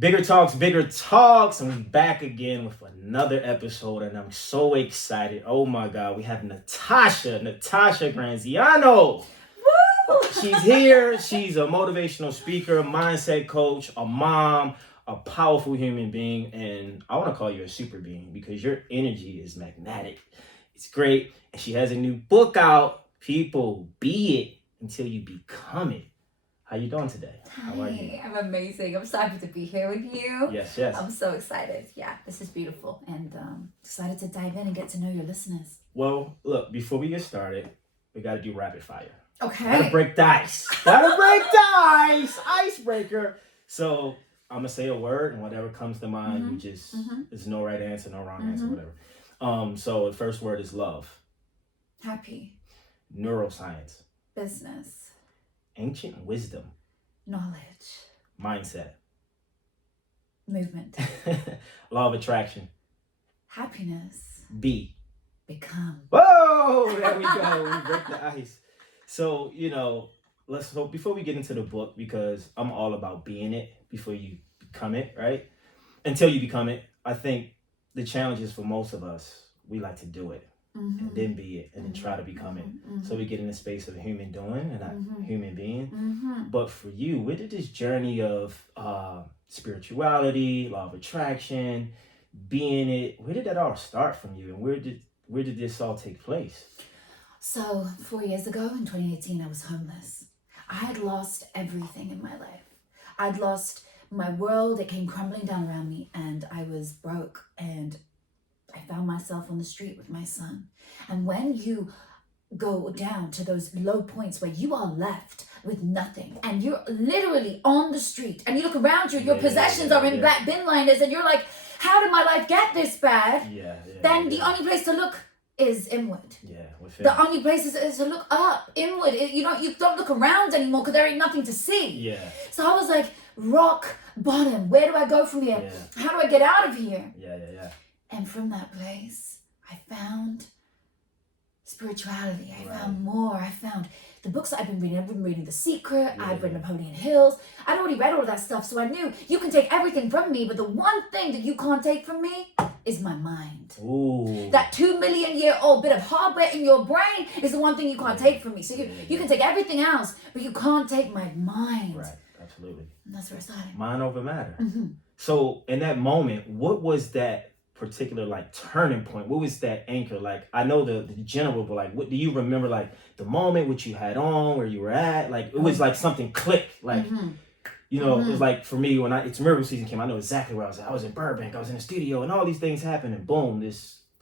Bigger talks, and we back again with another episode, and I'm so excited. Oh my God, we have Natasha Graziano. Woo! She's here. She's a motivational speaker, mindset coach, a mom, a powerful human being, and I want to call you a super being because your energy is magnetic. It's great, and she has a new book out. People, be it until you become it. How you doing today? How are you? I'm amazing. I'm so happy to be here with you. Yes. I'm so excited. Yeah, this is beautiful. And excited to dive in and get to know your listeners. Well, look, before we get started, we got to do rapid fire. Okay. Gotta break the ice. Icebreaker. So I'm going to say a word, and whatever comes to mind, you just, there's no right answer, no wrong answer, whatever. So the first word is love. Happy. Neuroscience. Business. Ancient wisdom. Knowledge. Mindset. Movement. Law of attraction. Happiness. Be. Become. Whoa! There we go. We break the ice. So, before we get into the book, because I'm all about being it before you become it, right? Until you become it, I think the challenge is for most of us, we like to do it. And then be it, and then try to become it. So we get in the space of a human doing and not human being. But for you, where did this journey of spirituality, law of attraction, being it, where did that all start from you, and where did this all take place? So 4 years ago in 2018, I was homeless. I had lost everything in my life. I'd lost my world. It came crumbling down around me, and I was broke, and I found myself on the street with my son. And when you go down to those low points where you are left with nothing and you're literally on the street and you look around you, your possessions are in black bin liners, and you're like, how did my life get this bad? Then the only place to look is inward. The only place is to look up, inward. You don't look around anymore because there ain't nothing to see. So I was like, rock bottom. Where do I go from here? How do I get out of here? And from that place, I found spirituality. I found more. I found the books that I've been reading. I've been reading The Secret. I've read Napoleon Hill's. I'd already read all of that stuff. So I knew you can take everything from me, but the one thing that you can't take from me is my mind. Ooh. That 2 million year old bit of hardware in your brain is the one thing you can't take from me. So you can take everything else, but you can't take my mind. Right, absolutely. And that's where it started. Mind over matter. So in that moment, what was that particular turning point? What was that anchor? I know the general, but what do you remember, the moment which you had on, where you were at? It was something clicked. It was for me when it's miracle season came, I know exactly where I was at. I was in Burbank, I was in the studio, and all these things happened, and boom,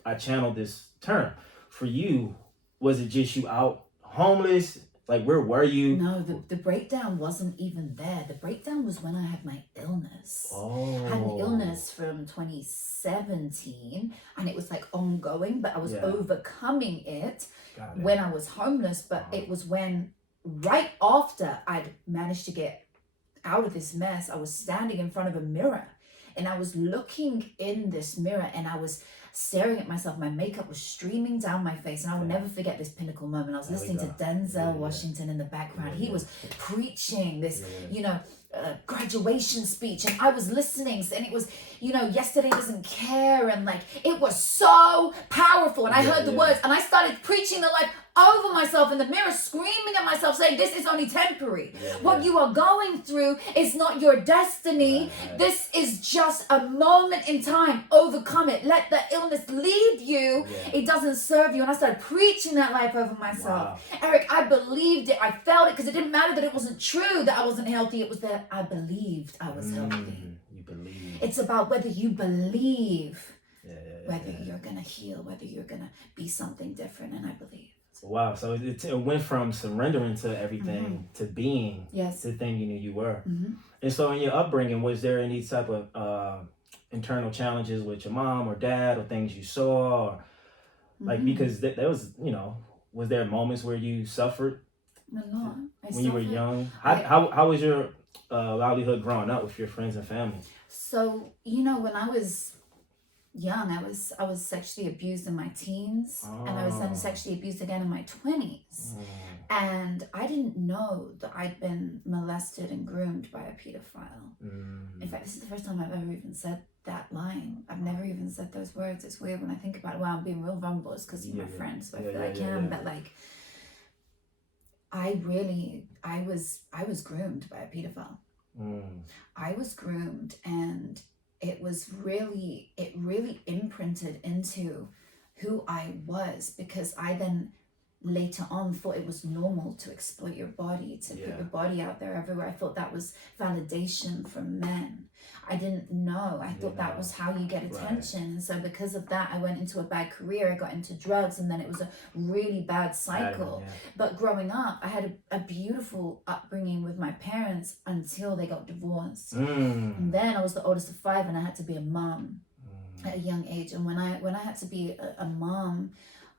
I channeled this term. For you, was it just you out homeless? Where were you? No, the breakdown wasn't even there. The breakdown was when I had my illness. I had an illness from 2017, and it was ongoing, but I was overcoming it when I was homeless. But it was when, right after I'd managed to get out of this mess, I was standing in front of a mirror, and I was looking in this mirror, and I was staring at myself. My makeup was streaming down my face, and I will never forget this pinnacle moment. I was listening to Denzel Washington in the background. He was preaching this, graduation speech, and I was listening, and it was, yesterday doesn't care, and it was so powerful, and I heard the words, and I started preaching the life over myself in the mirror, screaming at myself, saying, this is only temporary. What you are going through is not your destiny. This is just a moment in time. Overcome it. Let the illness leave you. It doesn't serve you. And I started preaching that life over myself. Eric, I believed it. I felt it, because it didn't matter that it wasn't true that I wasn't healthy. It was that I believed I was healthy. You believe. It's about whether you believe, whether you're going to heal, whether you're going to be something different. And I believe. Wow. So it went from surrendering to everything to being the thing you knew you were. And so in your upbringing, was there any type of internal challenges with your mom or dad, or things you saw? Or, because there was, was there moments where you suffered? A lot. When you were young? How was your livelihood growing up with your friends and family? So, when I was young. I was sexually abused in my teens, and I was then Oh. sexually abused again in my 20s. And I didn't know that I'd been molested and groomed by a pedophile. In fact, this is the first time I've ever even said that line. I've never even said those words. It's weird when I think about it. Well, I'm being real vulnerable. It's because you're my friend, so I feel I can. But like, I was groomed by a pedophile. I was groomed, and it really imprinted into who I was, because I then later on thought it was normal to exploit your body, to put your body out there everywhere. I thought that was validation from men. I didn't know. I thought that was how you get attention. And so because of that, I went into a bad career. I got into drugs, and then it was a really bad cycle. But growing up, I had a beautiful upbringing with my parents until they got divorced. And then I was the oldest of 5, and I had to be a mom at a young age. And when I had to be a mom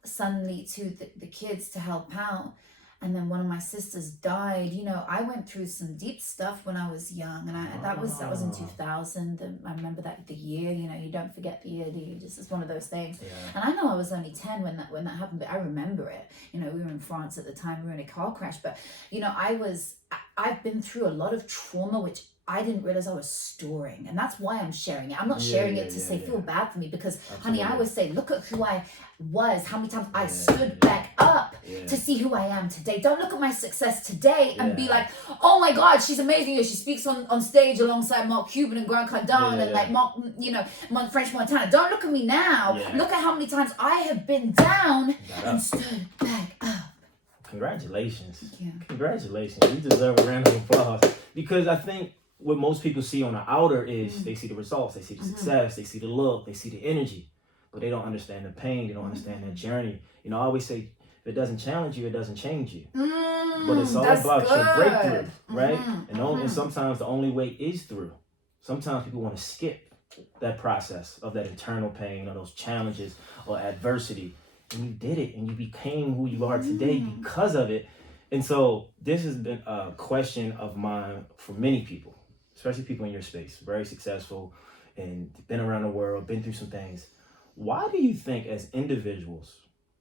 suddenly to the kids to help out, and then one of my sisters died, you know, I went through some deep stuff when I was young, and that was in 2000. And I remember the year. You know, you don't forget the year, do you? Just it's one of those things. And I know I was only 10 when that happened, but I remember it. You know, we were in France at the time. We were in a car crash, but you know, I've been through a lot of trauma, which I didn't realize I was storing. And that's why I'm sharing it. I'm not sharing it to say, feel bad for me, because, honey, I always say, look at who I was, how many times I stood back up to see who I am today. Don't look at my success today and be like, oh my God, she's amazing. She speaks on stage alongside Mark Cuban and Grant Cardone and like Mark, you know, French Montana. Don't look at me now. Look at how many times I have been down and stood back up. Congratulations. Yeah. Congratulations. You deserve a round of applause, because I think what most people see on the outer is they see the results, they see the success, they see the look, they see the energy, but they don't understand the pain, they don't understand that journey. You know, I always say, if it doesn't challenge you, it doesn't change you. But it's all about your breakthrough, right? And sometimes the only way is through. Sometimes people want to skip that process of that internal pain or those challenges or adversity. And you did it, and you became who you are today because of it. And so this has been a question of mine for many people, especially people in your space, very successful and been around the world, been through some things. Why do you think as individuals,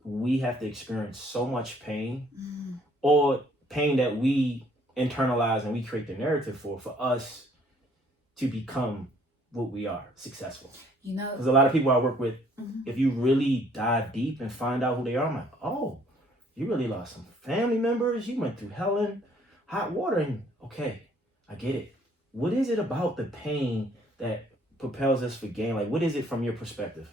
we have to experience so much pain, or pain that we internalize and we create the narrative for us to become what we are, successful? You know, because a lot of people I work with, if you really dive deep and find out who they are, I'm like, oh, you really lost some family members. You went through hell and hot water, and okay, I get it. What is it about the pain that propels us for gain? Like, what is it from your perspective?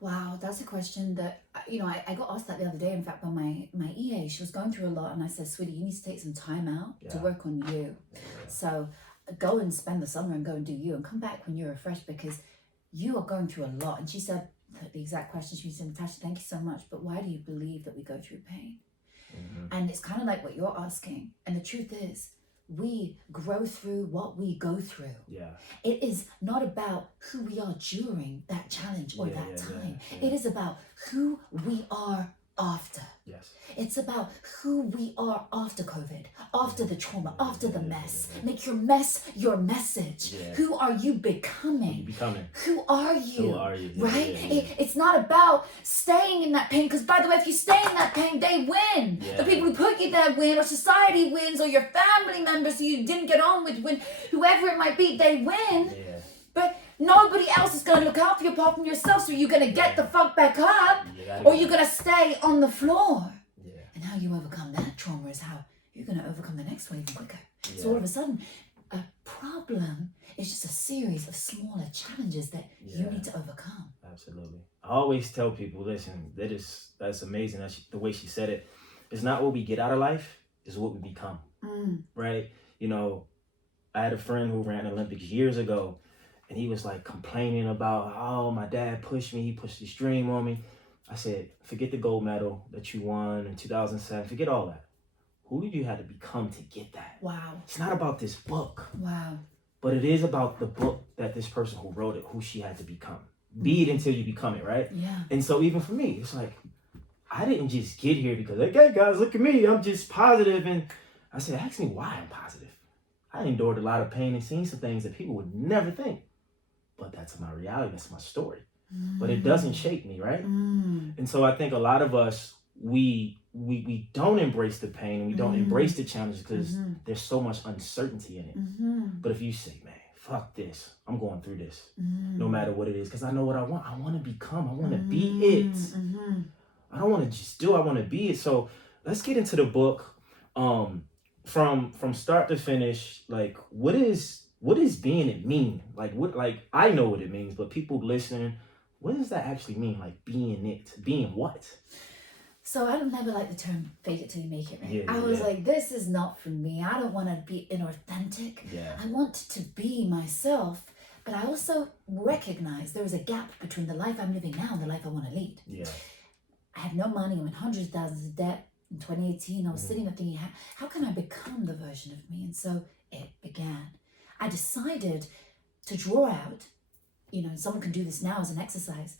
Wow, that's a question that, you know, I got asked that the other day, in fact, by my EA. She was going through a lot, and I said, sweetie, you need to take some time out to work on you. So go and spend the summer and go and do you, and come back when you're refreshed, because you are going through a lot. And she said the exact question. She said, Natasha, thank you so much, but why do you believe that we go through pain? And it's kind of like what you're asking. And the truth is, we grow through what we go through. It is not about who we are during that challenge or that time. It is about who we are after. It's about who we are after COVID, after the trauma, after the mess. Make your mess your message. Who are you becoming? Who are you? Right? It's not about staying in that pain, because by the way, if you stay in that pain, they win. The people who put you there win, or society wins, or your family members who you didn't get on with win. Whoever it might be, they win. But nobody else is going to look out for you apart from yourself. So you're going to get the fuck back up, or you're going to stay on the floor. And how you overcome that trauma is how you're going to overcome the next one even quicker. So all of a sudden, a problem is just a series of smaller challenges that you need to overcome. Absolutely. I always tell people, listen, that's amazing. The way she said it. It's not what we get out of life, it's what we become. Right? You know, I had a friend who ran the Olympics years ago, and he was like complaining about, oh, my dad pushed me. He pushed this dream on me. I said, forget the gold medal that you won in 2007. Forget all that. Who did you have to become to get that? Wow. It's not about this book. Wow. But it is about the book that this person who wrote it, who she had to become. Be it until you become it, right? And so even for me, it's like, I didn't just get here because, okay, guys, look at me. I'm just positive. And I said, ask me why I'm positive. I endured a lot of pain and seen some things that people would never think. but that's my reality. That's my story. But it doesn't shape me, right? Mm. And so I think a lot of us, we don't embrace the pain. We don't embrace the challenges because there's so much uncertainty in it. But if you say, man, fuck this, I'm going through this, no matter what it is, because I know what I want. I want to become. I want to be it. I don't want to just do. I want to be it. So let's get into the book. From start to finish, like what is being it mean? Like what? Like I know what it means, but people listening, what does that actually mean? Like being it, being what? So I don't never like the term fake it till you make it, right? Yeah, I was like, this is not for me. I don't want to be inauthentic. Yeah. I want to be myself, but I also recognize there is a gap between the life I'm living now and the life I want to lead. Yeah. I had no money. I'm in hundreds of thousands of debt. In 2018, I was sitting there thinking, how can I become the version of me? And so it began. I decided to draw out, someone can do this now as an exercise,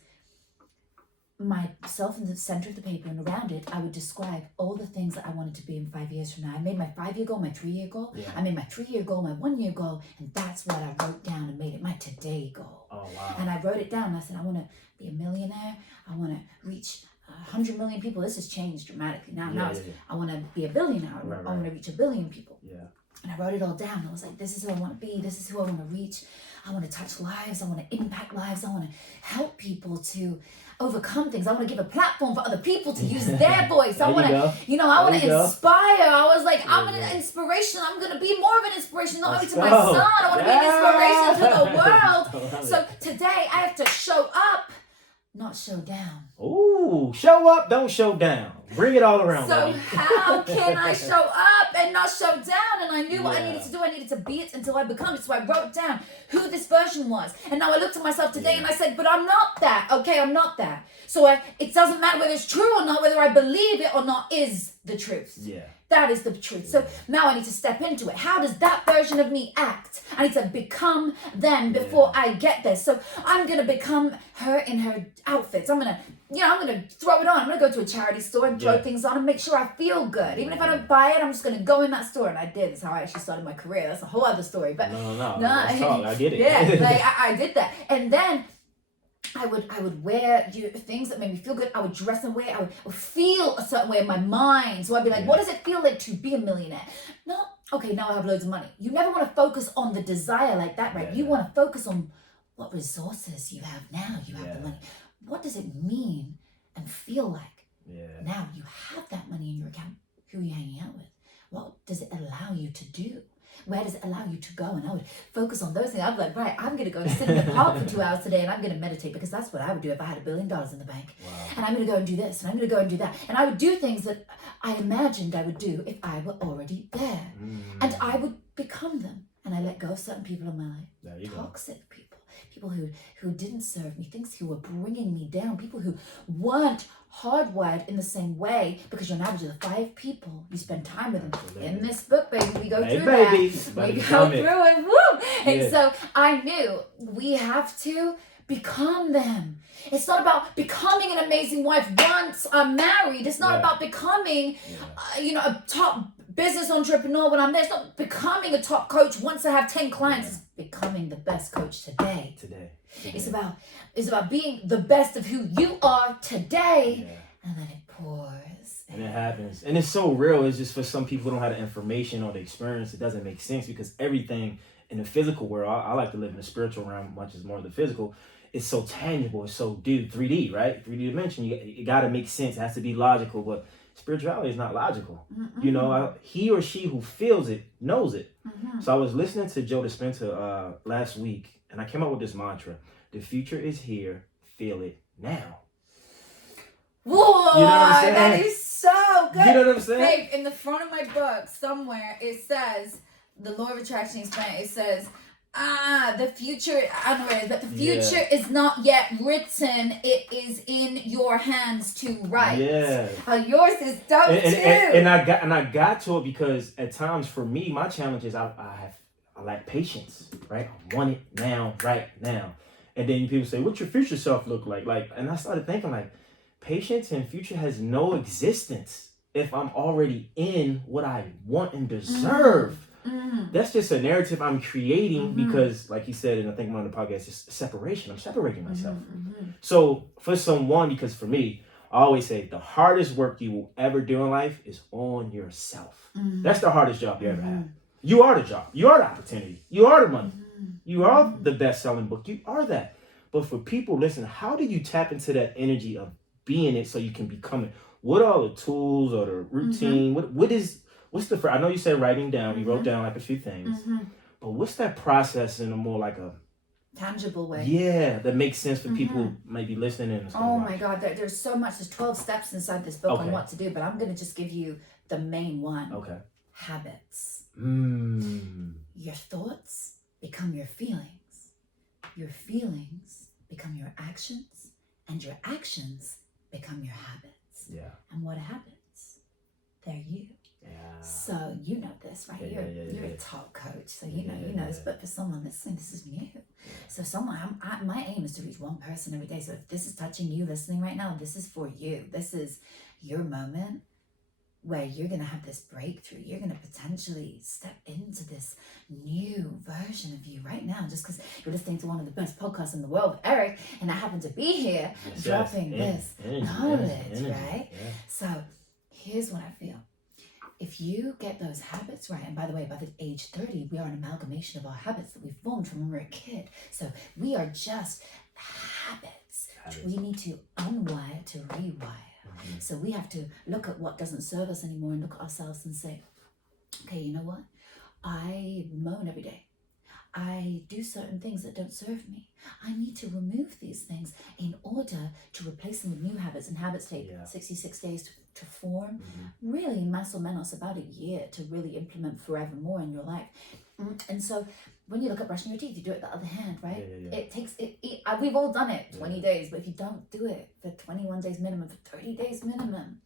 myself in the center of the paper, and around it, I would describe all the things that I wanted to be in 5 years from now. I made my 5-year goal, my 3-year goal. Yeah. I made my 3-year goal, my 1-year goal, and that's what I wrote down and made it my today goal. Oh, wow. And I wrote it down. I said, I want to be a millionaire. I want to reach 100 million people. This has changed dramatically. Now I want to be a billionaire. I want to reach 1 billion people. Yeah. And I wrote it all down. I was like, this is who I want to be. This is who I want to reach. I want to touch lives. I want to impact lives. I want to help people to overcome things. I want to give a platform for other people to use their voice. I want to, I want to inspire. I was like, I'm an inspiration. I'm going to be more of an inspiration, not only to my son. I want to be an inspiration to the world. So today I have to show up, not show down. Ooh, show up, don't show down. Bring it all around. So buddy. how can I show up and not show down? And I knew what I needed to do. I needed to be it until I become it. So I wrote down who this version was. And now I looked at myself today and I said, but I'm not that. Okay, I'm not that. So it doesn't matter whether it's true or not, whether I believe it or not is the truth. Yeah. That is the truth. So now I need to step into it. How does that version of me act? I need to become them before I get there. So I'm going to become her in her outfits. I'm going to throw it on. I'm going to go to a charity store and throw things on and make sure I feel good. Even if I don't buy it, I'm just going to go in that store. And I did. That's how I actually started my career. That's a whole other story. But no. Let's talk. I get it. Yeah, like I did that. And then I would wear things that made me feel good. I would dress in a way. I would feel a certain way in my mind. So I'd be like, what does it feel like to be a millionaire? No, okay, now I have loads of money. You never want to focus on the desire like that, right? You want to focus on what resources you have now. You have the money. What does it mean and feel like? Now you have that money in your account. Who are you hanging out with? What does it allow you to do? Where does it allow you to go? And I would focus on those things. I'd be like, right, I'm going to go and sit in the park for 2 hours today and I'm going to meditate, because that's what I would do if I had $1 billion in the bank. Wow. And I'm going to go and do this and I'm going to go and do that. And I would do things that I imagined I would do if I were already there. And I would become them. And I let go of certain people in my life. There you Toxic people. People who didn't serve me, things who were bringing me down, people who weren't hardwired in the same way, because you're an average of the 5 people you spend time with them. Absolutely. In this book, baby, we go through that. We go through it. Woo! And so I knew we have to become them. It's not about becoming an amazing wife once I'm married. It's not about becoming, a top business entrepreneur when I'm there. It's not becoming a top coach once I have 10 clients. It's becoming the best coach today. It's about being the best of who you are today. And then it pours. And it happens. And it's so real. It's just for some people who don't have the information or the experience, it doesn't make sense, because everything in the physical world, I like to live in the spiritual realm much as more of the physical. It's so tangible. It's so 3D, right? 3D dimension. You got to make sense. It has to be logical. But spirituality is not logical. He or she who feels it knows it. So I was listening to Joe Dispenza last week, and I came up with this mantra: the future is here, feel it now. Whoa, you know what I'm saying? That is so good. You know what I'm saying? Babe, in the front of my book somewhere, it says, the law of attraction explained, it says, the future, I don't know where it is, but the future is not yet written. It is in your hands to write. Yours is dope too. And I got to it because at times for me, my challenge is I lack patience, right? I want it now, right now. And then people say, what's your future self look like? And I started thinking, like, patience and future has no existence if I'm already in what I want and deserve. That's just a narrative I'm creating because, like you said, and I think one of the podcasts, is separation. I'm separating myself. So for someone, because for me, I always say the hardest work you will ever do in life is on yourself. That's the hardest job you ever have. You are the job. You are the opportunity. You are the money. You are the best-selling book. You are that. But for people, listen, how do you tap into that energy of being it so you can become it? What are the tools or the routine? What's the, I know you said writing down. You wrote down like a few things. But what's that process in a more like a tangible way? Yeah, that makes sense for people who might be listening in. Oh my God, there's so much. There's 12 steps inside this book on what to do, but I'm going to just give you the main one. Okay. Habits. Your thoughts become your feelings. Your feelings become your actions, and your actions become your habits. Yeah. And what are habits? They're you. Yeah. So you know this, right? You're a top coach, so you know this. But for someone listening, this is new. So my aim is to reach one person every day. So if this is touching you listening right now, this is for you. This is your moment where you're going to have this breakthrough. You're going to potentially step into this new version of you right now, just because you're listening to one of the best podcasts in the world, Eric, and I happen to be here dropping this knowledge, right? Yeah. So here's what I feel. If you get those habits right, and by the way, by the age 30, we are an amalgamation of our habits that we formed from when we were a kid. So we are just habits. We need to unwire to rewire. So we have to look at what doesn't serve us anymore and look at ourselves and say, okay, you know what? I moan every day. I do certain things that don't serve me. I need to remove these things in order to replace them with new habits. And habits take 66 days to form. Really, muscle menos, about a year to really implement forevermore in your life. And so when you look at brushing your teeth, you do it the other hand, right? It takes, we've all done it, 20 days. But if you don't do it for 21 days minimum, for 30 days minimum,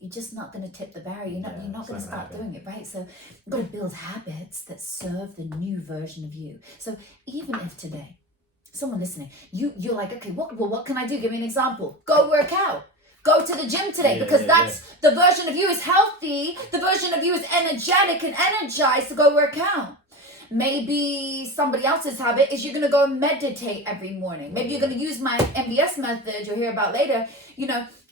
you're just not going to tip the barrier. You're not going to start doing it, right? So you've got to build habits that serve the new version of you. So even if today, someone listening, you're like, okay, what can I do? Give me an example. Go work out. Go to the gym today because that's the version of you is healthy. The version of you is energetic and energized to go work out. Maybe somebody else's habit is you're going to go meditate every morning. Maybe you're going to use my MBS method you'll hear about later.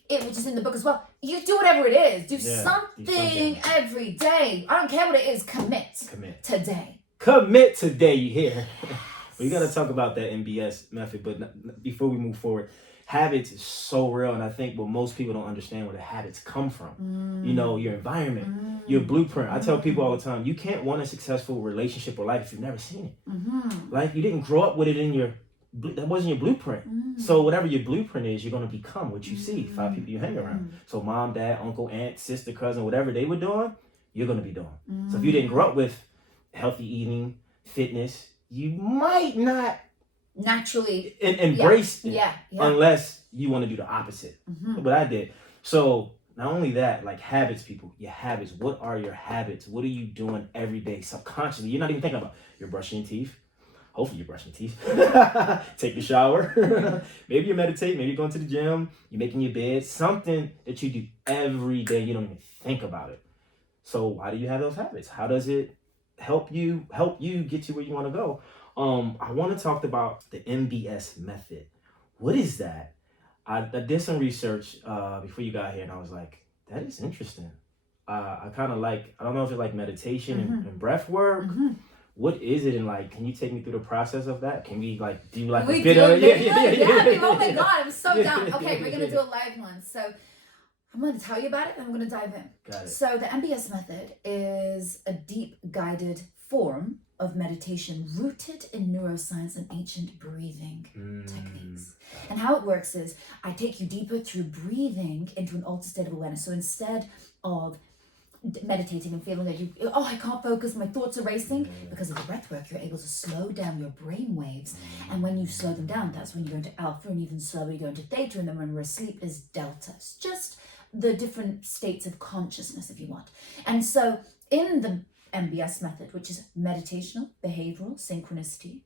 It was just in the book as well. You do whatever it is. Do something every day. I don't care what it is. Commit. Today. Commit today, you hear? We got to talk about that MBS method. But before we move forward, habits is so real. And I think what most people don't understand where the habits come from. Your environment, your blueprint. I tell people all the time, you can't want a successful relationship or life if you've never seen it. Like you didn't grow up with it that wasn't your blueprint. So whatever your blueprint is, you're going to become what you see. 5 people you hang around. So mom, dad, uncle, aunt, sister, cousin, whatever they were doing, you're going to be doing. So if you didn't grow up with healthy eating, fitness, you might not naturally embrace it unless you want to do the opposite. But I did. So not only that, like habits, people, your habits. What are your habits? What are you doing every day subconsciously? You're not even thinking about. You're brushing your teeth. Hopefully you're brushing your teeth. Take a shower. Maybe you meditate. Maybe you're going to the gym. You're making your bed. Something that you do every day. You don't even think about it. So why do you have those habits? How does it help you get to where you want to go? I want to talk about the MBS method. What is that? I did some research before you got here, and I was like, that is interesting. I kind of I don't know if it's like meditation and breath work. What is it? And can you take me through the process of that? Can we do a bit of it? Oh my God, I'm so down. Okay, we're gonna do a live one. So I'm gonna tell you about it and I'm gonna dive in. Got it. So the MBS method is a deep guided form of meditation rooted in neuroscience and ancient breathing techniques. And how it works is I take you deeper through breathing into an altered state of awareness. So instead of meditating and feeling that I can't focus, my thoughts are racing, because of the breath work, you're able to slow down your brain waves. And when you slow them down, that's when you go into alpha, and even slower you go into theta, and then when we're asleep is delta. It's just the different states of consciousness, if you want. And so in the MBS method, which is meditational behavioral synchronicity.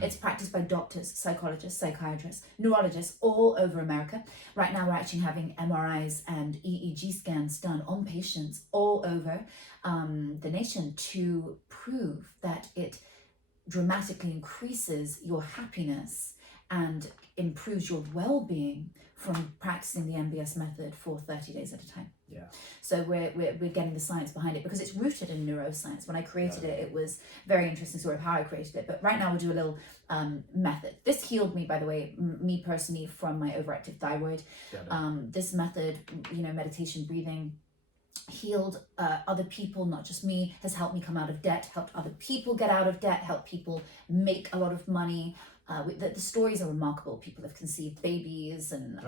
It's practiced by doctors, psychologists, psychiatrists, neurologists all over America. Right now, we're actually having MRIs and EEG scans done on patients all over the nation to prove that it dramatically increases your happiness and improves your well-being from practicing the MBS method for 30 days at a time. Yeah. So we're getting the science behind it because it's rooted in neuroscience. When I created it, it was very interesting story of how I created it. But right now we'll do a little method. This healed me, by the way, me personally, from my overactive thyroid. This method, meditation, breathing, healed other people, not just me, has helped me come out of debt, helped other people get out of debt, helped people make a lot of money. The stories are remarkable. People have conceived babies and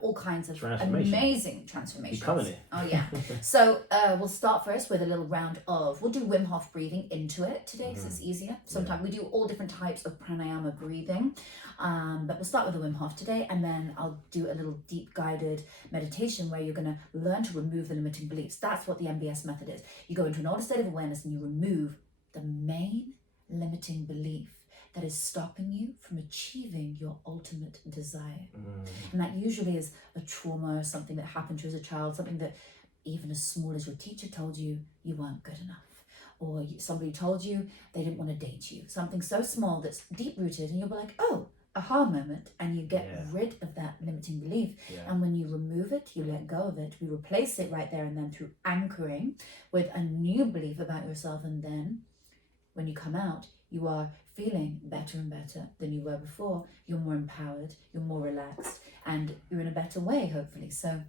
all kinds of amazing transformations. Becoming it. Oh yeah. So we'll start first with a little round of, we'll do Wim Hof breathing into it today because it's easier. Sometimes we do all different types of pranayama breathing, but we'll start with the Wim Hof today, and then I'll do a little deep guided meditation where you're going to learn to remove the limiting beliefs. That's what the MBS method is. You go into an altered state of awareness and you remove the main limiting belief that is stopping you from achieving your ultimate desire. And that usually is a trauma, something that happened to you as a child, something that even as small as your teacher told you you weren't good enough, or somebody told you they didn't want to date you, something so small that's deep rooted, and you'll be like, oh, aha moment, and you get rid of that limiting belief. And when you remove it, you let go of it, we replace it right there and then through anchoring with a new belief about yourself. And then when you come out, you are feeling better and better than you were before. You're more empowered, you're more relaxed, and you're in a better way, hopefully. So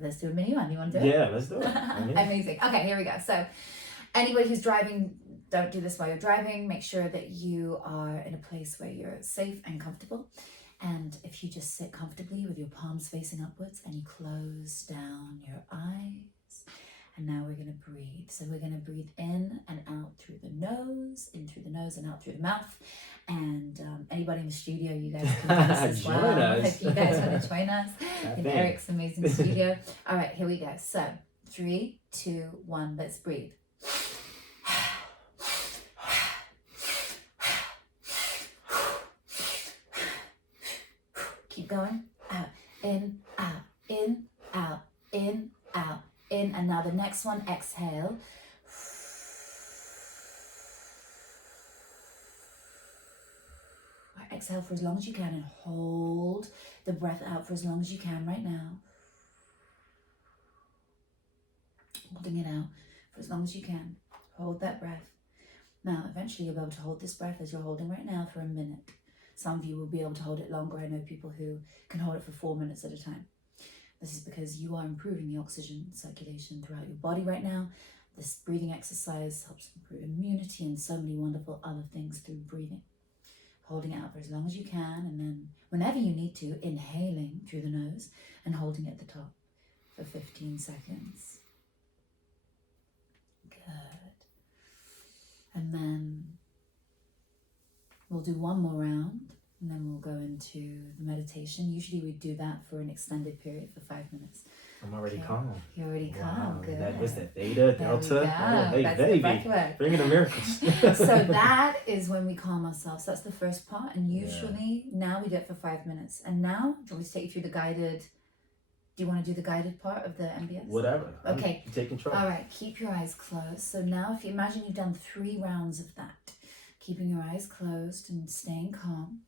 let's do a mini one. You want to do it? Yeah, let's do it. Amazing. Okay, here we go. So anybody who's driving, don't do this while you're driving. Make sure that you are in a place where you're safe and comfortable. And if you just sit comfortably with your palms facing upwards and you close down your eyes. And now we're going to breathe. So we're going to breathe in and out through the nose, in through the nose and out through the mouth. And anybody in the studio, you guys can do this as well. If you guys want to join us in Eric's amazing studio. All right, here we go. So 3, 2, 1, let's breathe. Keep going. Out, in, out, in, out, in, out. In, and now the next one, exhale. Exhale for as long as you can and hold the breath out for as long as you can right now. Holding it out for as long as you can. Hold that breath. Now, eventually you'll be able to hold this breath as you're holding right now for a minute. Some of you will be able to hold it longer. I know people who can hold it for 4 minutes at a time. This is because you are improving the oxygen circulation throughout your body right now. This breathing exercise helps improve immunity and so many wonderful other things through breathing. Holding it out for as long as you can, and then whenever you need to, inhaling through the nose and holding it at the top for 15 seconds. Good. And then we'll do one more round. And then we'll go into the meditation. Usually we do that for an extended period for 5 minutes. I'm already calm. You're already calm. Good. That was that theta, delta. Hey, that's baby. The breath work. Bringing the miracles. So that is when we calm ourselves. That's the first part. And usually now we do it for 5 minutes. And now, do you want me to take you through the guided? Do you want to do the guided part of the MBS? Whatever. Okay. Take control. All right. Keep your eyes closed. So now if you imagine you've done 3 rounds of that, keeping your eyes closed and staying calm.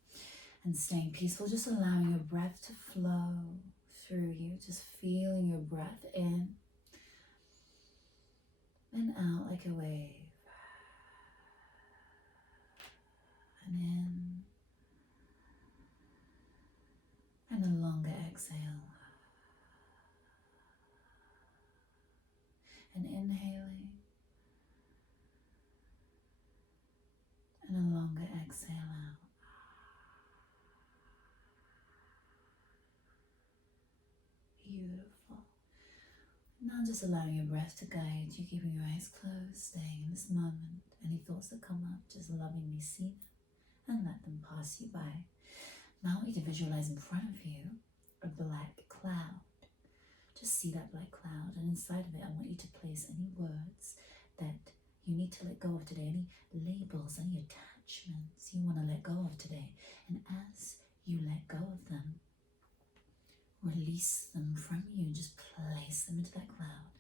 And staying peaceful, just allowing your breath to flow through you, just feeling your breath in and out like a wave. And in, and a longer exhale. And inhaling, and a longer exhale out. Beautiful. Now just allowing your breath to guide you, keeping your eyes closed, staying in this moment. Any thoughts that come up, just lovingly see them and let them pass you by. Now I want you to visualize in front of you a black cloud. Just see that black cloud, and inside of it I want you to place any words that you need to let go of today, any labels, any attachments you want to let go of today. And as you let go of them, release them from you and just place them into that cloud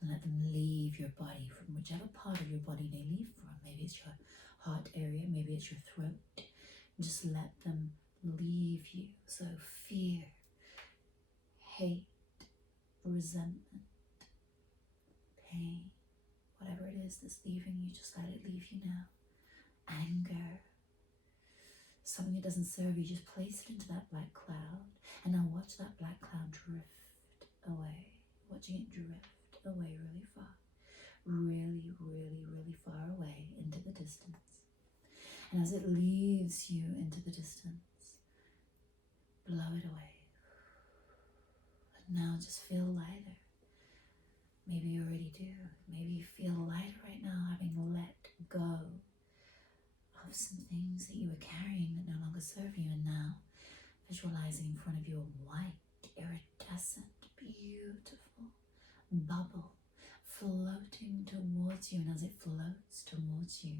and let them leave your body from whichever part of your body they leave from. Maybe it's your heart area, maybe it's your throat. Just let them leave you. So fear, hate, resentment, pain, whatever it is that's leaving you, just let it leave you now. Anger, something that doesn't serve you, just place it into that black cloud. And now watch that black cloud drift away. Watching it drift away really far. Really, really, really far away into the distance. And as it leaves you into the distance, blow it away. And now just feel lighter. Maybe you already do. Maybe you feel lighter right now, having let go of some things that you were carrying that no longer serve you. And now visualizing in front of you a white, iridescent, beautiful bubble floating towards you. And as it floats towards you,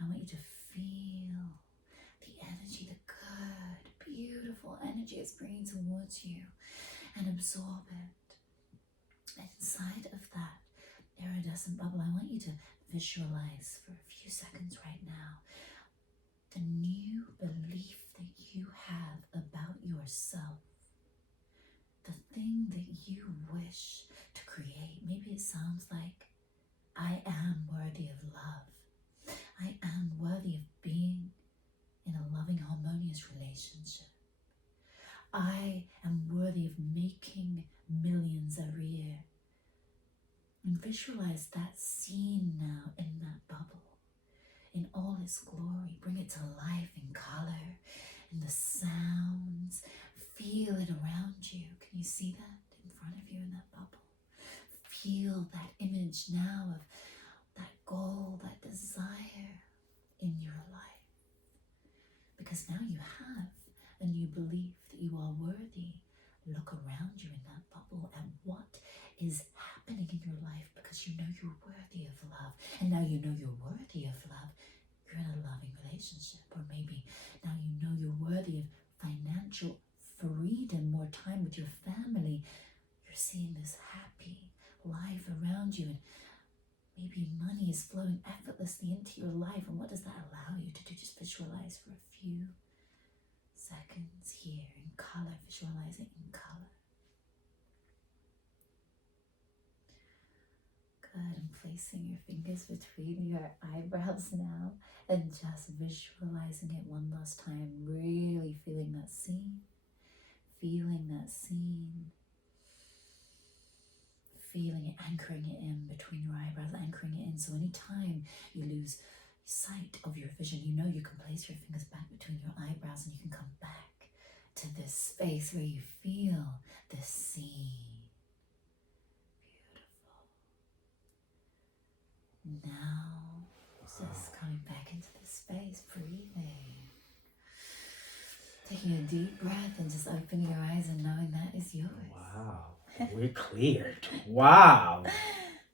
I want you to feel the energy, the good, beautiful energy it's bringing towards you, and absorb it. Inside of that iridescent bubble, I want you to visualize for a few seconds right now the new belief that you have about yourself, the thing that you wish to create. Maybe it sounds like, I am worthy of love. I am worthy of being in a loving, harmonious relationship. I am worthy of making millions every year. And visualize that scene now in that bubble, in all its glory. Bring it to life in color, in the sounds. Feel it around you. Can you see that in front of you in that bubble? Feel that image now of that goal, that desire in your life. Because now you have a new belief that you are worthy. Look around you in that bubble at what is happening in your life, because you know you're worthy of love. And now you know you're worthy of love. You're in a loving relationship. Or maybe now you know you're worthy of financial freedom, more time with your family. You're seeing this happy life around you, and maybe money is flowing effortlessly into your life. And what does that allow you to do? Just visualize for a few seconds here in color. Visualize it in color. Good. And placing your fingers between your eyebrows now and just visualizing it one last time. Really feeling that scene. Feeling that scene. Feeling it, anchoring it in between your eyebrows, anchoring it in. So anytime you lose sight of your vision, you know you can place your fingers back between your eyebrows and you can come back to this space where you feel this scene. Beautiful. Now, just coming back into this space, breathing. Taking a deep breath and just opening your eyes and knowing that is yours. Wow. We're cleared. Wow.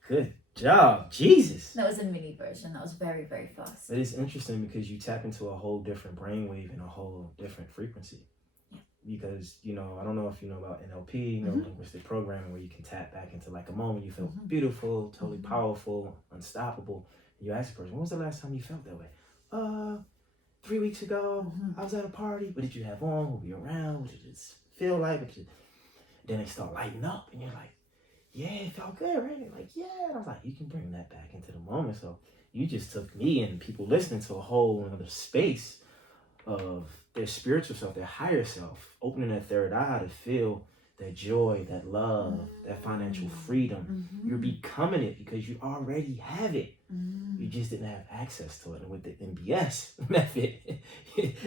Good job. Jesus. That was a mini version. That was very, very fast. It is interesting because you tap into a whole different brainwave and a whole different frequency. Yeah. Because, I don't know if you know about NLP, linguistic programming, where you can tap back into like a moment you feel beautiful, totally powerful, unstoppable. And you ask the person, when was the last time you felt that way? 3 weeks ago, I was at a party. What did you have on? What were you around? What did it feel like? Then they start lighting up and you're like, yeah, it felt good, right? They're like, yeah. And I was like, you can bring that back into the moment. So you just took me and people listening to a whole other space of their spiritual self, their higher self, opening that third eye to feel that joy, that love, that financial freedom. You're becoming it because you already have it. You just didn't have access to it. And with the MBS method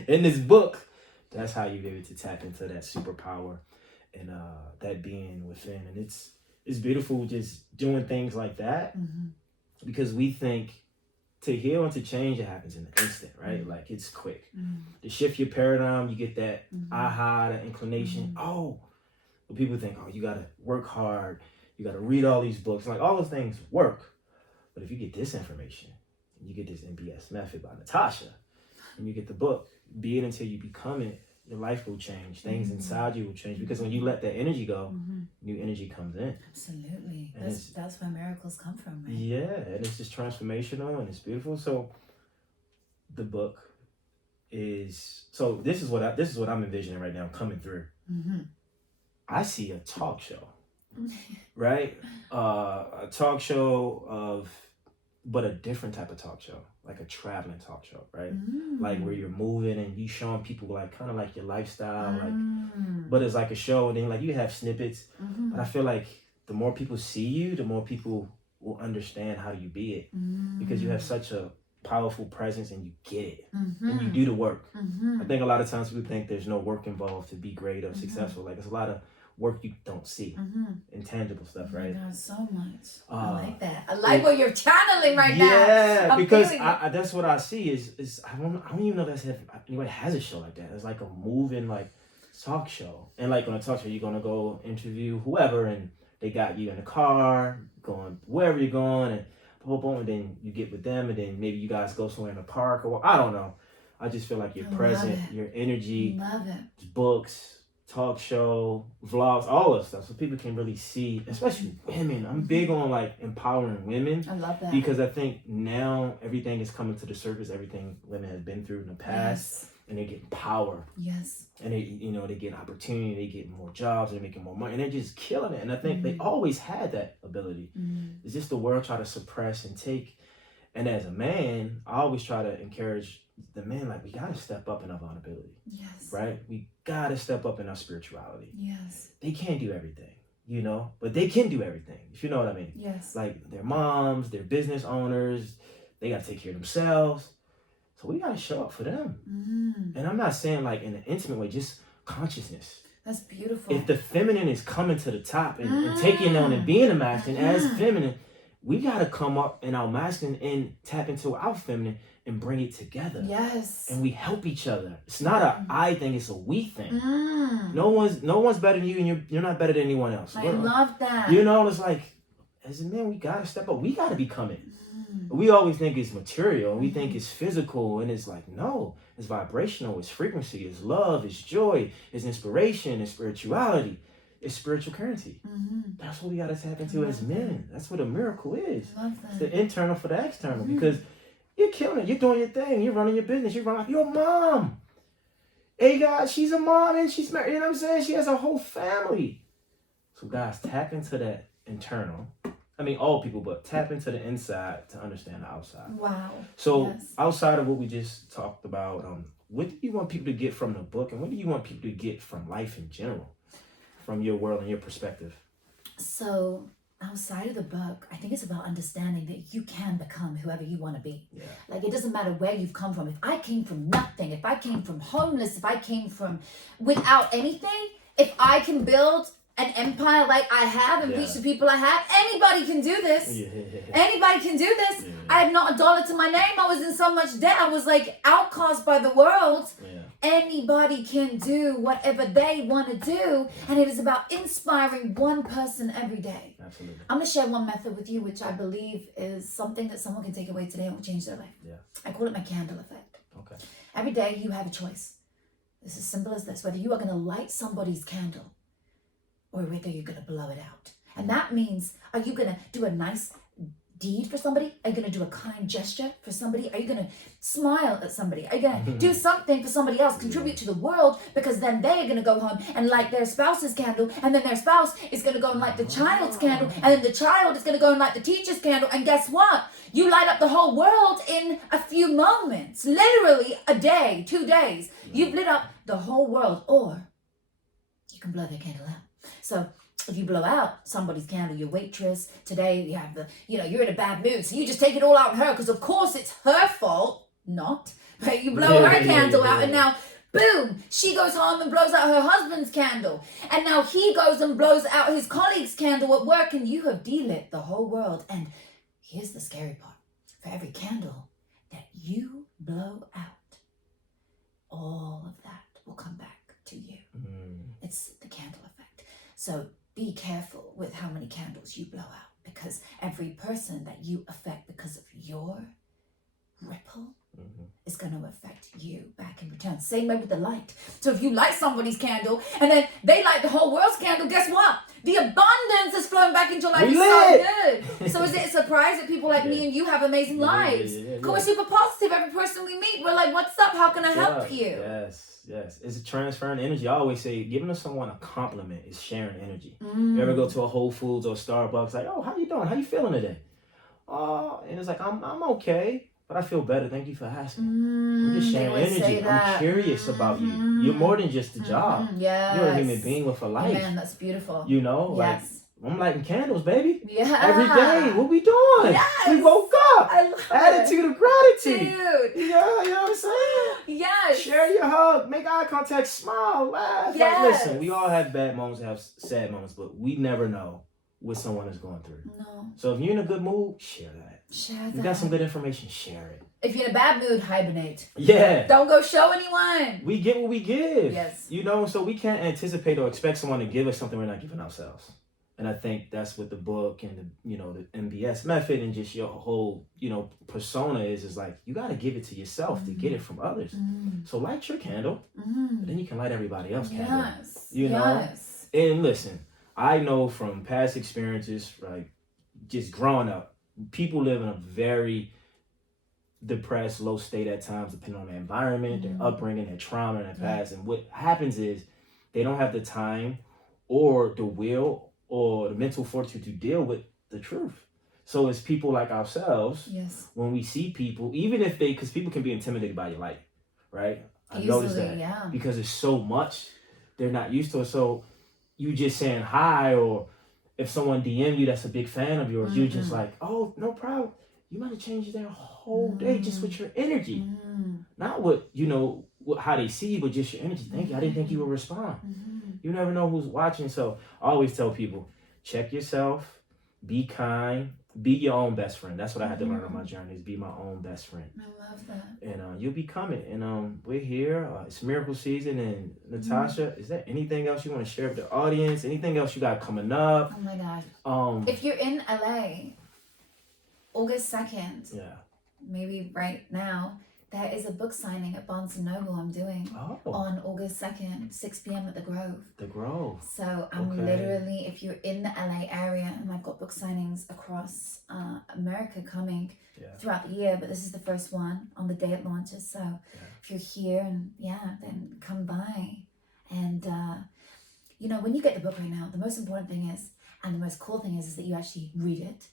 in this book, that's how you're able to tap into that superpower and that being within. And it's beautiful just doing things like that because we think to heal and to change, it happens in an instant, right? Like it's quick. To shift your paradigm, you get that aha, that inclination. But people think, you got to work hard. You got to read all these books. Like all those things work. But if you get this information, and you get this MBS method by Natasha, and you get the book, Be It Until You Become It, your life will change. Things inside you will change, because when you let that energy go, new energy comes in. Absolutely. That's where miracles come from, right? Yeah, and it's just transformational and it's beautiful. So the book is, so this is what I'm envisioning right now coming through. I see a talk show, right? A talk show but a different type of talk show, like a traveling talk show, right? Like where you're moving and you showing people like kind of like your lifestyle, like, but it's like a show, and then like you have snippets. But I feel like the more people see you, the more people will understand how you be it, because you have such a powerful presence and you get it, and you do the work. I think a lot of times people think there's no work involved to be great or successful. Like, there's a lot of work you don't see, intangible stuff, right? Oh my God, so much. I like that. I like what you're channeling right now. Yeah, because I that's what I see is I don't even know if anybody has a show like that. It's like a moving like talk show, and like on a talk show you're gonna go interview whoever, and they got you in the car going wherever you're going, and boom, boom, and then you get with them, and then maybe you guys go somewhere in the park, or I don't know. I just feel like you're present, your energy, books, talk show, vlogs, all that stuff, so people can really see, especially women. I'm big on like empowering women. I love that, because I think now everything is coming to the surface, everything women have been through in the past, and they get power. Yes. And they, they get opportunity, they get more jobs, they're making more money, and they're just killing it. And I think they always had that ability. It's just the world try to suppress and take. And as a man, I always try to encourage the men, like, we gotta step up in our vulnerability. Yes. Right? We gotta step up in our spirituality. Yes. They can't do everything, but they can do everything, if you know what I mean. Yes. Like, they're moms, they're business owners, they gotta take care of themselves. So we gotta show up for them. And I'm not saying like in an intimate way, just consciousness. That's beautiful. If the feminine is coming to the top and taking on and being a masculine as feminine, we gotta come up in our masculine and tap into our feminine and bring it together. Yes. And we help each other. It's not a I thing, it's a we thing. No one's better than you, and you're not better than anyone else. I love that. It's like, as a man, we gotta step up. We gotta become it. We always think it's material. We think it's physical, and it's like, no, it's vibrational, it's frequency, it's love, it's joy, it's inspiration, it's spirituality, it's spiritual currency. That's what we gotta tap into as men. That's what a miracle is. It's the internal for the external, because you're killing it. You're doing your thing. You're running your business. You're running your mom. Hey guys, she's a mom and she's married. You know what I'm saying? She has a whole family. So guys, tap into that internal. I mean, all people, but tap into the inside to understand the outside. Wow. So outside of what we just talked about, what do you want people to get from the book, and what do you want people to get from life in general, from your world and your perspective? So outside of the book, I think it's about understanding that you can become whoever you want to be. Yeah. Like, it doesn't matter where you've come from. If I came from nothing, if I came from homeless, if I came from without anything, if I can build an empire like I have and reach the people I have, anybody can do this. Anybody can do this. I had not a dollar to my name. I was in so much debt. I was like outcast by the world. Anybody can do whatever they want to do, and it is about inspiring one person every day. Absolutely. I'm going to share one method with you, which I believe is something that someone can take away today and will change their life. I call it my candle effect. Okay. Every day you have a choice. It's as simple as this: whether you are going to light somebody's candle or whether you're going to blow it out. And that means, are you going to do a nice deed for somebody? Are you going to do a kind gesture for somebody? Are you going to smile at somebody? Are you going to do something for somebody else, contribute to the world? Because then they are going to go home and light their spouse's candle, and then their spouse is going to go and light the child's candle, and then the child is going to go and light the teacher's candle. And guess what? You light up the whole world in a few moments. Literally a day, 2 days. You've lit up the whole world. Or you can blow their candle out. So if you blow out somebody's candle, your waitress, today you have you're in a bad mood, so you just take it all out on her, because of course it's her fault, not, right? You blow her candle out, and now, boom, she goes home and blows out her husband's candle. And now he goes and blows out his colleague's candle at work, and you have de-lit the whole world. And here's the scary part. For every candle that you blow out, all of that will come back to you. It's the candle effect. So be careful with how many candles you blow out, because because every person that you affect because of your ripple is going to affect you back in return. Same way with the light. So if you light somebody's candle and then they light the whole world's candle, guess what? The abundance is flowing back into your life. It's so good. So is it a surprise that people like me and you have amazing lives? We're super positive. Every person we meet, we're like, what's up? How can I help you? Yes. It's transferring energy. I always say giving someone a compliment is sharing energy. You ever go to a Whole Foods or Starbucks, like, oh, how you doing? How you feeling today? And it's like, I'm okay. But I feel better. Thank you for asking. I'm just sharing energy. I'm curious about you. You're more than just a job. Yes. You're a human being with a life. Man, that's beautiful. You know, yes. Like I'm lighting candles, baby. Yeah. Every day. What we doing? Yes. We woke up. I love Attitude of gratitude. Dude. Yeah, you know what I'm saying? Yes. Share your hug. Make eye contact. Smile. Laugh. Yes. Like, listen, we all have bad moments, have sad moments, but we never know what someone is going through. No. So if you're in a good mood, share that. Share that. You got some good information, share it. If you're in a bad mood, hibernate. Yeah. Don't go show anyone. We get what we give. Yes. You know, so we can't anticipate or expect someone to give us something we're not giving ourselves. And I think that's what the book and the MBS method and just your whole, persona is like, you got to give it to yourself to get it from others. So light your candle, and then you can light everybody else's candle. Yes. You know? And listen, I know from past experiences, like just growing up, people live in a very depressed, low state at times, depending on their environment, their upbringing, their trauma, and their past. And what happens is they don't have the time or the will or the mental fortitude to deal with the truth. So it's people like ourselves, when we see people, even if because people can be intimidated by your light, right? I noticed that because it's so much, they're not used to it. So you just saying hi, or if someone DM you that's a big fan of yours, you're just like, oh, no problem. You might have changed their whole day just with your energy. Not what, how they see you, but just your energy. Thank you. I didn't think you would respond. You never know who's watching. So I always tell people, check yourself, be kind, be your own best friend. That's what I had to learn on my journey, is be my own best friend. I love that. And you'll become it. And we're here. It's miracle season. And Natasha, is there anything else you want to share with the audience? Anything else you got coming up? Oh my God. If you're in LA, August 2nd, maybe right now, there is a book signing at Barnes & Noble I'm doing on August 2nd, 6 p.m. at the Grove. The Grove. So I'm literally, if you're in the LA area, and I've got book signings across America coming throughout the year, but this is the first one on the day it launches. So if you're here and then come by. And, when you get the book right now, the most important thing is, and the most cool thing is that you actually read it.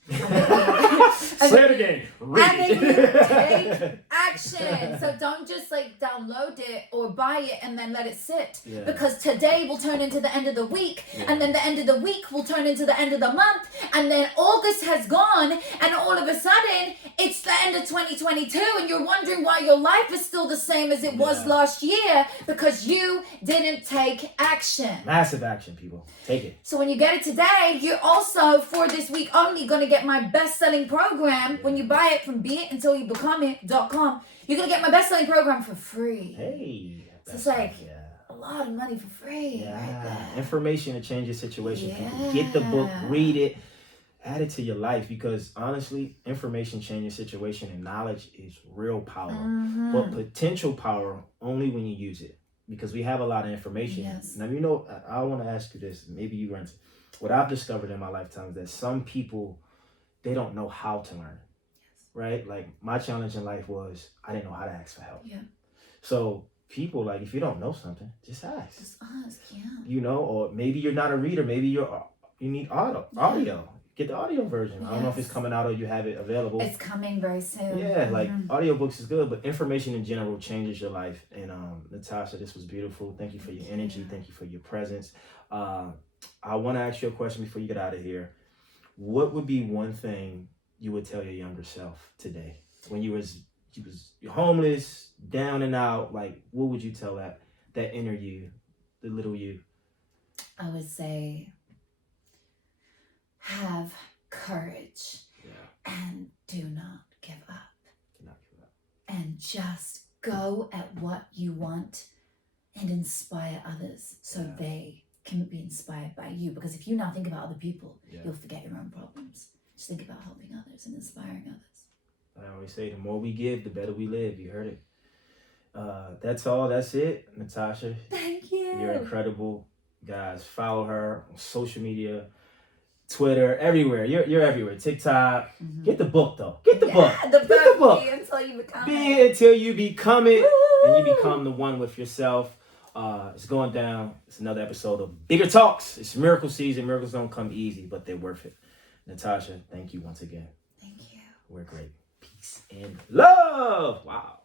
Say it again. Read it. And then you take action. So don't just download it or buy it and then let it sit. Because today will turn into the end of the week. And then the end of the week will turn into the end of the month. And then August has gone. And all of a sudden, it's the end of 2022. And you're wondering why your life is still the same as it was last year. Because you didn't take action. Massive action, people. Take it. So when you get it today, you're also, for this week only, going to get my best-selling program. When you buy it from beitUntilYouBecomeIt.com, you're going to get my best-selling program for free. Hey. So it's like a lot of money for free right there. Information to change your situation. People, get the book, read it, add it to your life, because honestly, information changes situation, and knowledge is real power. But potential power only when you use it, because we have a lot of information. Now, I want to ask you this. Maybe you learned. What I've discovered in my lifetime is that some people, they don't know how to learn, right? Like my challenge in life was I didn't know how to ask for help. So people, if you don't know something, just ask. Just ask, or maybe you're not a reader. Maybe you need audio. Get the audio version. I don't know if it's coming out or you have it available. It's coming very soon. Audiobooks is good, but information in general changes your life. And Natasha, this was beautiful. Thank you for your energy. Thank you for your presence. I want to ask you a question before you get out of here. What would be one thing you would tell your younger self today when you was homeless, down and out? Like, what would you tell that inner you, the little you? I would say, have courage and do not give up. And just go at what you want and inspire others so they can be inspired by you. Because if you now think about other people, you'll forget your own problems. just think about helping others and inspiring others. I always say, the more we give, the better we live. You heard it. That's all. That's it, Natasha. Thank you. You're incredible. Guys, follow her on social media, Twitter, everywhere. You're everywhere. TikTok. Mm-hmm. Get the book though. Get the book. Get the book. Be until you become Be until you become it. Woo! And you become the one with yourself. It's going down. It's another episode of Bigger Talks. It's miracle season. Miracles don't come easy, but they're worth it. Natasha, thank you once again. Thank you. We're great. Peace and love. Wow.